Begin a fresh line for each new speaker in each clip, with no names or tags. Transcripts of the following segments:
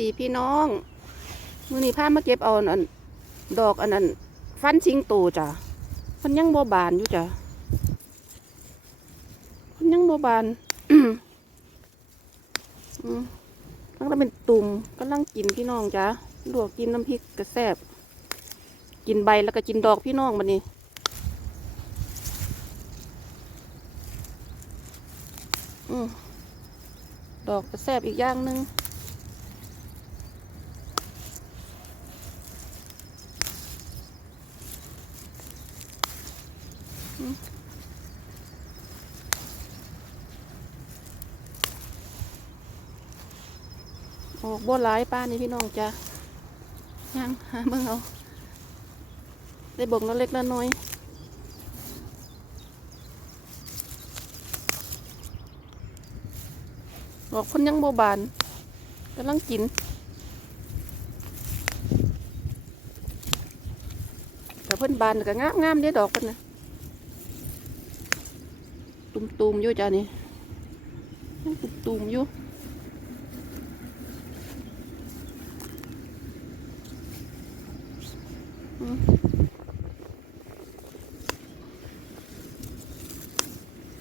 ดีพี่น้อง มือนี้พามาเก็บเอาอันดอกอันนั้นฟันสิงโตจ้ะมันยังบ่บานอยู่จ้ะมันยังบ่บานอืมกำลังเป็นตุ่มกำลังกินพี่น้องจ้ะลวกกินน้ำพริกกระแซบกินใบแล้วก็กินดอกพี่น้องบัดนี้อืมดอกกระแซบอีกอย่างหนึ่ง อ้บ่หลายป้านี่พี่น้องจ้ะยังหาเบิ่งเอา ได้บ่งแล้วเล็กแล้วน้อยบอกคนยังโบบานกำลังกินแต่เพิ่นบานก็งามงามๆเด้ดอกเพิ่นนะตุ่มๆอยู่จ้านี่ยตุ่มๆอยู่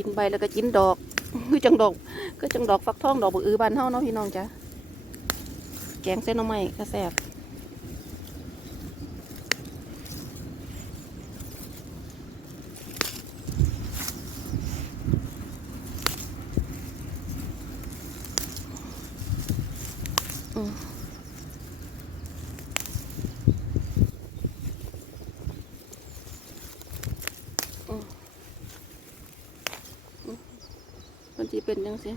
กินใบแล้วก็กินดอกคือจังดอกคือจังดอกฟักทองดอกบักอือบานเฮาเนาะพี่น้องจ้ะแกงเส้นหน่อไม้ก็แซ่บอืม มันสิเป็นจังซี่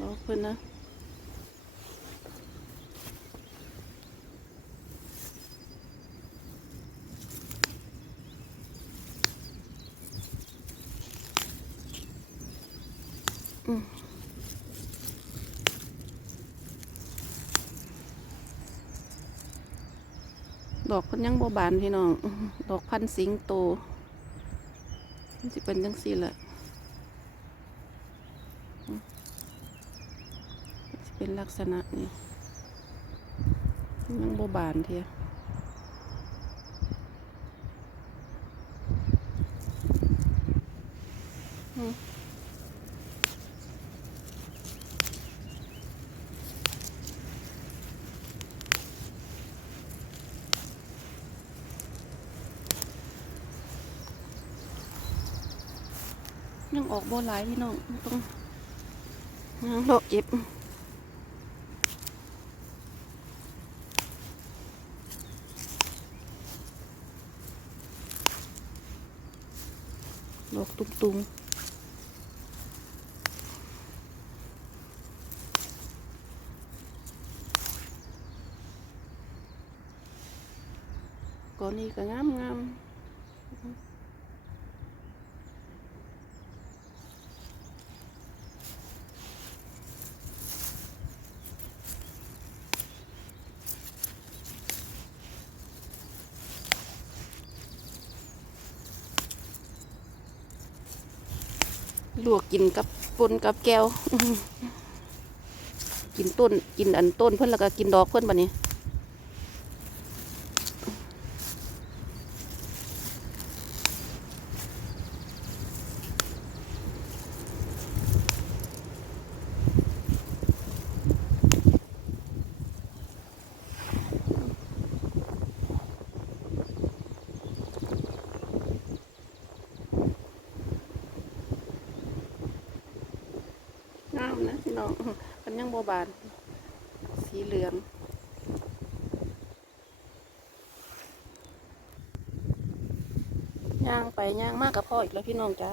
ดอกเพิ่นนะอืมดอกเพิ่นยังบบานพี่น้อง ดอกพันธุ์สิงโตมันสิเป็นจังซี่แหละ เป็นลักษณะนี้ยังโบบานเทียอืมยังออกโบหลายพี่น้องต้องยังเลเก็บ ดอกตุ้มๆก่อนนี้ก็งามงาม ลวกกินกับปนกับแก้ว กินต้นกินอันต้นเพิ่นแล้วก็กินดอกเพิ่นบัดนี้ มนะพี่น้องมันยังโบบาน สีเหลืองย่างไปย่างมากกับพ่ออีกแล้วพี่น้องจ้า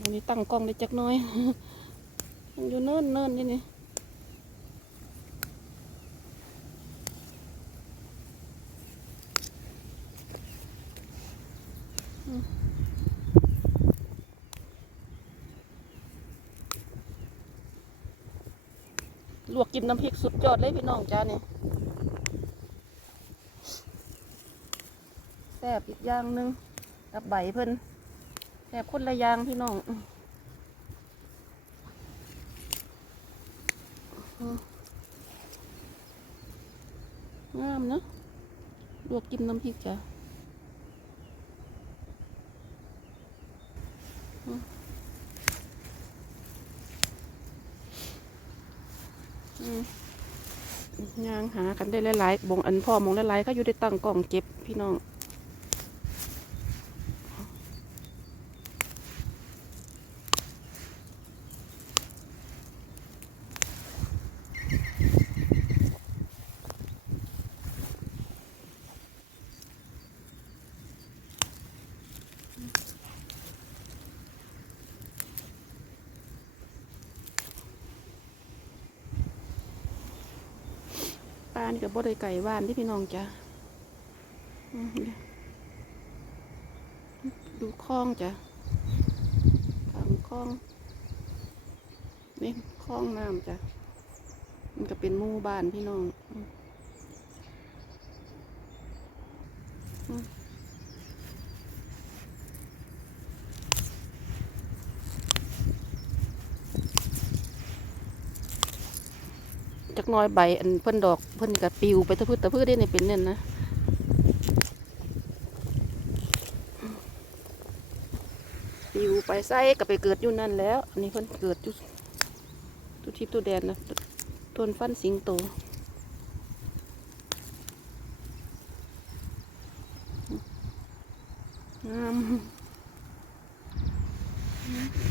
วันนี้ตั้งกล้องได้จักน้อยมันอยู่เนิ่นเนิ่นๆนี่นี่ ลวกกินน้ำพริกสุดยอดเลยพี่น้องจ้าเนี่ยแซ่บอีกอย่างหนึงกับใบเพิ่นแซ่บคนละอย่างพี่น้องงามเนอะลวกกินน้ำพริกจ้ะอื้ออืม ย่าง หากันได้หลายๆบงอันพ่อมองหลายๆก็อยู่ได้ตั้งกล่องเก็บพี่น้อง กับบ่ได้ไก่บ้านที่พี่น้องจ้ะดูคลองจ้ะขังคลอง นี่คลองน้ำจ้ะ มันก็เป็นหมู่บ้านพี่น้องอืมอืมจั กน้อยใบอันเพิ่นดอกเพิ่นก็ปิวไปตะพื้ตะพื้ได้ในเป็นเนี่ยนะปิวไปไส้ก็ไปเกิดอยู่นั่นแล้วอันนี้เพิ่นเกิดอยู่ตุทิพตุแดนนะต้นฟันสิงโตงาม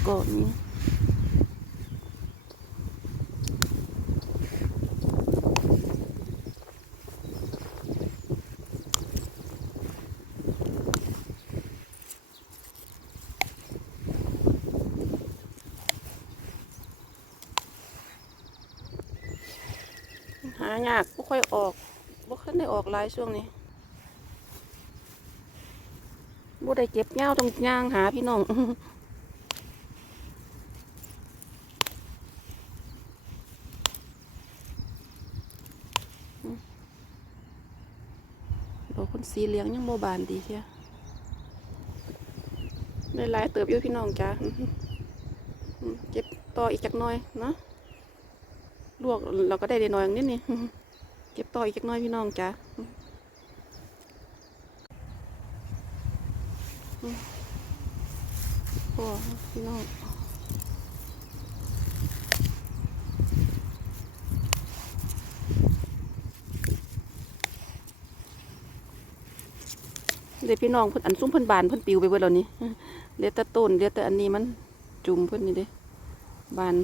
ก่อนนี้หายากบ่ค่อยออกบ่ค่อยได้ออกหลายช่วงนี้บ่ได้เก็บเงาตรงย่างหาพี่น้องดอกคนสีเหลืองยังโบบานดีเชียได้หลายเติบอยู่พี่น้องจ้าเก็บต่ออีกจักหน้อยเนาะ ลวกเราก็ได้ได้น้อยอย่างนิดนี่เก็บต่ออีกจักน้อยพี่น้องจ้าโอ้พี่น้องเดี๋ยวพี่น้องเพิ่นอันซุ้มเพิ่นบานเพิ่นปิวไปเบิดแล้วนี่เหลือแต่ต้นเหลือแต่อันนี้มันจุ่มเพิ่นนี่เด้บาน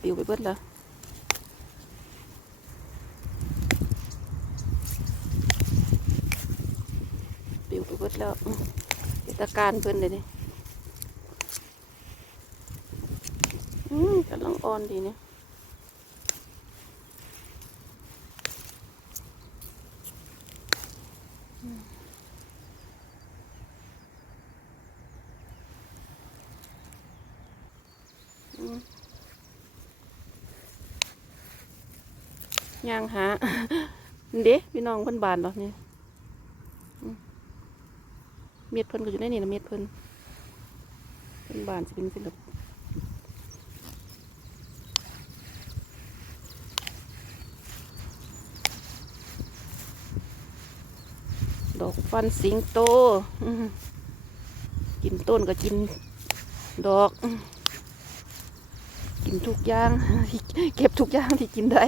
ปิวไปเบิดแล้วปิวไปเบิด แล้วอื้อเหลือแต่การเพิ่อนเลยนี่อืมกำลังอ่อนดีเนี่ยอืมย่างหาเด้พี่น้องเพิ่นบานเหรอนี่อืม เม็ดเพิ่นก็อยู่ในนี่นะเม็ดเพิ่นเพิ่นบานสิเป็นสิลปดอกฟันสิงโต กินต้นก็กินดอก กินทุกอย่าง เก็บทุกอย่างที่กินได้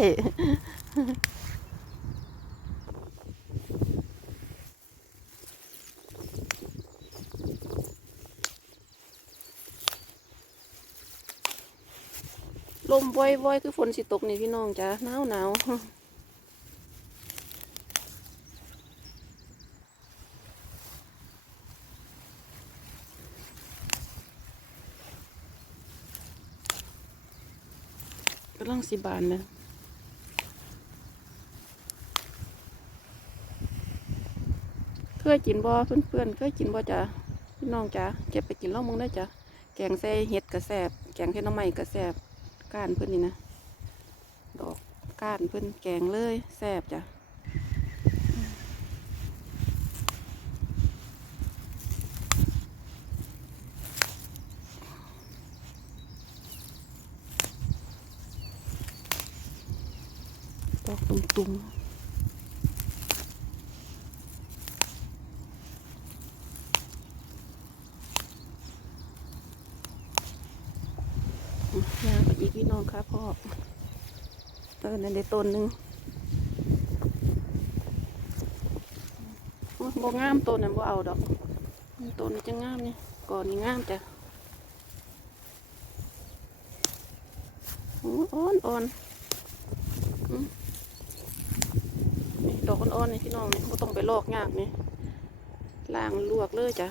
ลมว่อยๆคือฝนสิตกนี่พี่น้องจ้ะหนาวหนาวกำลังสิบานเลยเคยกินบ่เพื่อนๆเคยกินบ่จ้ะพี่น้องจ้ะเก็บไปกินเล่ามึงได้จ้ะแกงใส่เห็ดกระแสบแกงเห็ดหน้ำไม้กระแสบ ก้านเพื่อนนี่นะ ดอกก้านเพื่อนแกงเลยแสบจ้ะ ตุ่มอืมย่างไป อีกพี่น้องครับพ่อเออนั่นได้ต้นหนึ่งโอ้ยบ่งามต้นนั้นบ่เอาดอกต้นนี้จะงามนี่ก่อนนี่งามจ้ะโอ้ยอ่อนอ่อนดอกอ่อนๆนี่พี่น้องนี่บ่ต้องไปลอกยากนี่ล้างลวกเลยจ้ะ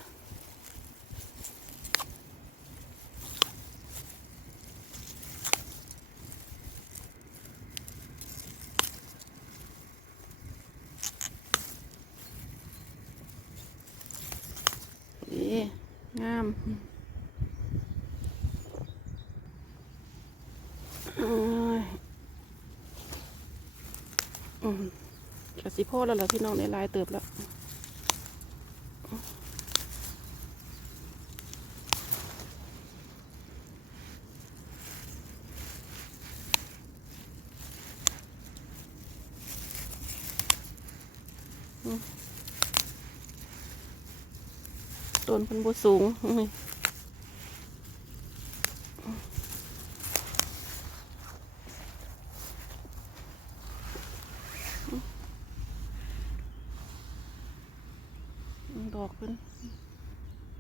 นี่ งามโอ้ยอืมกสิพ่อแล้วล่ะพี่น้องในลายเติบแล้ว นเพันบสูงดอกเพิ่น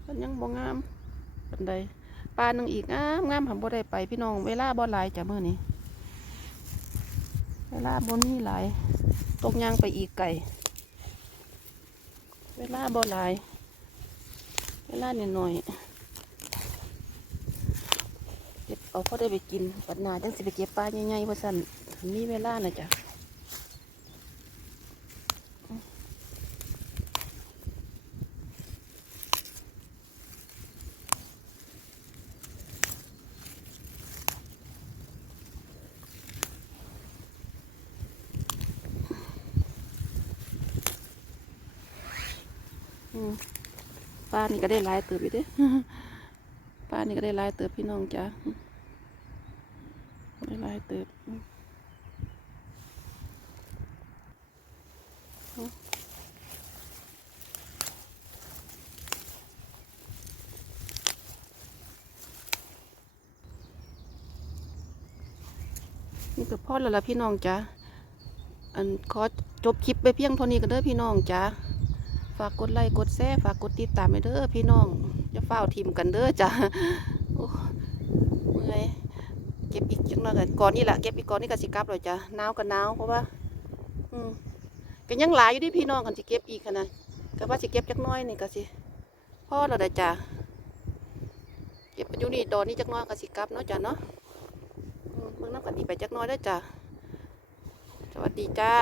เพิ่นยังบ่งามปานใดปลาหนึ่งอีกงามงามผมบ่ได้ไปพี่น้องเวลาบ่หลายจ้ะมื้อนี้เวลาบ่มีหลายตกยางไปอีกไก่เวลาบ่หลาย เวลาเนี่ยหน่อยเก็บเอาพอได้ไปกินปัดหนาจังสิไปเก็บปลาใหญ่ๆว่าสั่นถ้ามีเวลานะจ๊ะ นี่ก็ได้หลายเติบอยู่เด้ปลานี่ก็ได้หลายเติบพี่น้องจ้ะได้หลายเติบอืมนี่ก็พอแล้วล่ะพี่น้องจ้ะอันขอจบคลิปไปเพียงเท่านี้ก็เด้อพี่น้องจ้ะ ฝากกดไลค์กดแชร์ฝากกดติดตามไปเด้อพี่น้องจะเฝ้าทีมกันเด้อจ้ะโอ้เมื่อยเก็บอีกจังหน่อยกันก่อนนี่แหละเก็บอีกก่อนนี่ก็สิกลับเลยจ้ะหนาวก็หนาวเพราะว่า อืมก็ยังหลายอยู่ที่พี่น้องกันสิเก็บอีกขนาดก็ว่าสิเก็บจักน้อยนี่ก็สิพ่อเราได้จ้ะเก็บไปอยู่นี่ตอนนี้จักน้อยก็สิกลับเนาะจ้ะเนาะอืมเบิ่งน้ำกันดีไปจักน้อยได้จ้ะสวัสดีจ้า